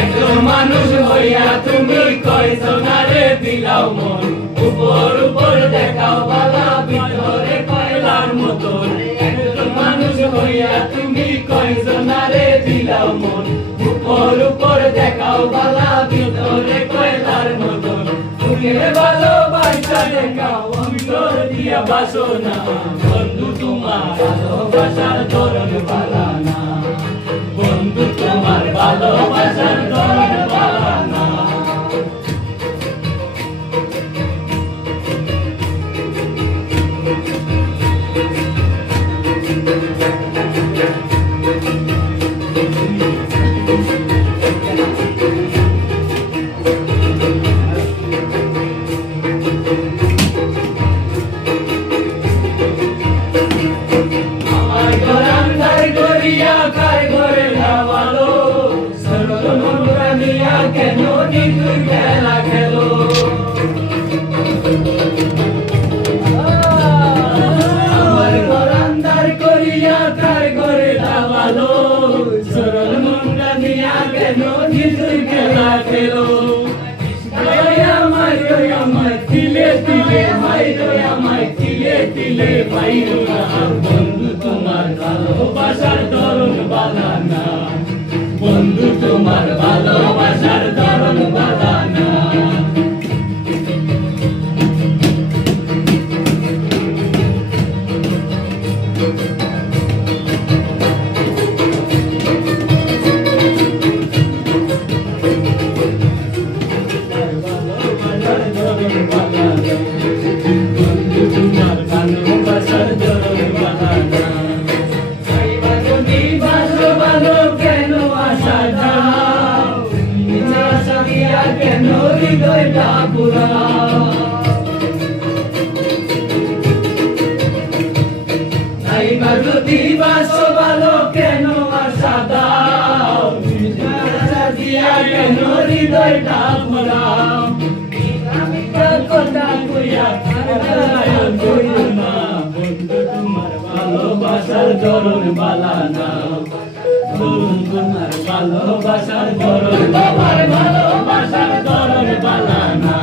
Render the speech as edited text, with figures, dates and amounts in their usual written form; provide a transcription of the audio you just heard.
একজন মানুষ হইয়া তুমি কয়জনারে দিলাও মন, উপর উপর দেখাও বালা ভিতরে কয়লার মতন। একজন মানুষ হইয়া তুমি কয়জনারে দিলাও মন, উপর উপর দেখাও বালা ভিতরে কয়লার মতন। বুকের ভালোবাসা দেখাও অন্তর দিয়া বাসনা, বন্ধু তোমার ভালোবাসার ধরন বালা না, বন্ধু তোমার ভালোবাসার ধরন বালা না। কেন নিতুই খেলা খেলো, আমার ঘর আন্ধার করিয়া কার ঘরে দাবালো, সরল মনটা নিয়া কেন নিতুই খেলা খেলো। আমায় তিলে তিলে মাইরো, আমায় তিলে তিলে মাইরো না, বন্ধু তোমার ভালোবাসার ধরন বালা না, বন্ধু তোমার ভালোবাসার ধরন বালা না। বন্ধু তোমার ভালোবাসার ধরন বালা না। কেন আশা দাও, আশা দিয়া কেন হৃদয়টা পুরাও, নাইবা যদি বাসো ভালো কেন আশা দাও, আশা দিয়া কেন হৃদয়টা পুরাও। আমি কথা কইয়া কইও না, বন্ধু তোমার ভালোবাসার ধরন বালা না, তোমার ভালোবাসার ধরন, তোমার ভালোবাসার ধরন বালা না।